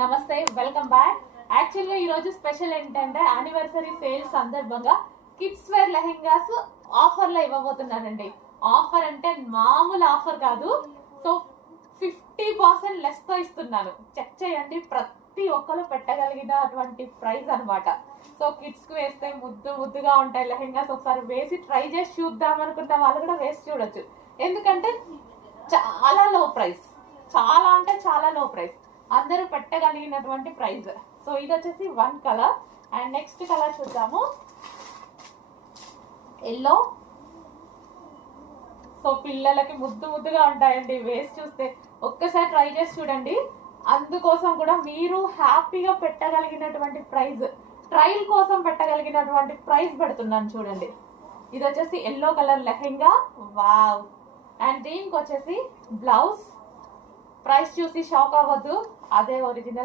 నమస్తే, welcome back. యాక్చువల్గా ఈ రోజు స్పెషల్ ఏంటంటే యానివర్సరీ సేల్ సందర్భంగా కిడ్స్ వేర్ లెహెంగాస్ ఆఫర్ లో ఇవ్వబోతున్నానండి. ఆఫర్ అంటే మామూలు ఆఫర్ కాదు. సో 50% లెస్ తో ఇస్తున్నాను. చెక్ చేయండి, ప్రతి ఒక్కరు పెట్టగలిగిన అటువంటి ప్రైస్ అనమాట. సో కిడ్స్ కు వేస్తే ముద్దు ముద్దుగా ఉంటాయి లెహెంగాస్. ఒకసారి వేసి ట్రై చేసి చూద్దాం అనుకుంటే వాళ్ళు కూడా వేసి చూడొచ్చు. ఎందుకంటే చాలా లో ప్రైస్, చాలా అంటే చాలా లో ప్రైస్, అందరూ పెట్టగలిగినటువంటి ప్రైస్. సో ఇది వచ్చేసి one colour. And next colour చూద్దాము, ఎల్లో. సో పిల్లలకి ముద్దు ముద్దుగా ఉంటాయండి, వేసి చూస్తే ఒక్కసారి ట్రై చేసి చూడండి. అందుకోసం కూడా మీరు హ్యాపీగా పెట్టగలిగినటువంటి ప్రైస్, ట్రయల్ కోసం పెట్టగలిగినటువంటి ప్రైస్ పెడుతున్నాను చూడండి. ఇది వచ్చేసి yellow colour lehenga, wow. And దీనికి వచ్చేసి బ్లౌజ్. ప్రైస్ చూసి షాక్ అవ్వద్దు, అదే ఒరిజినల్.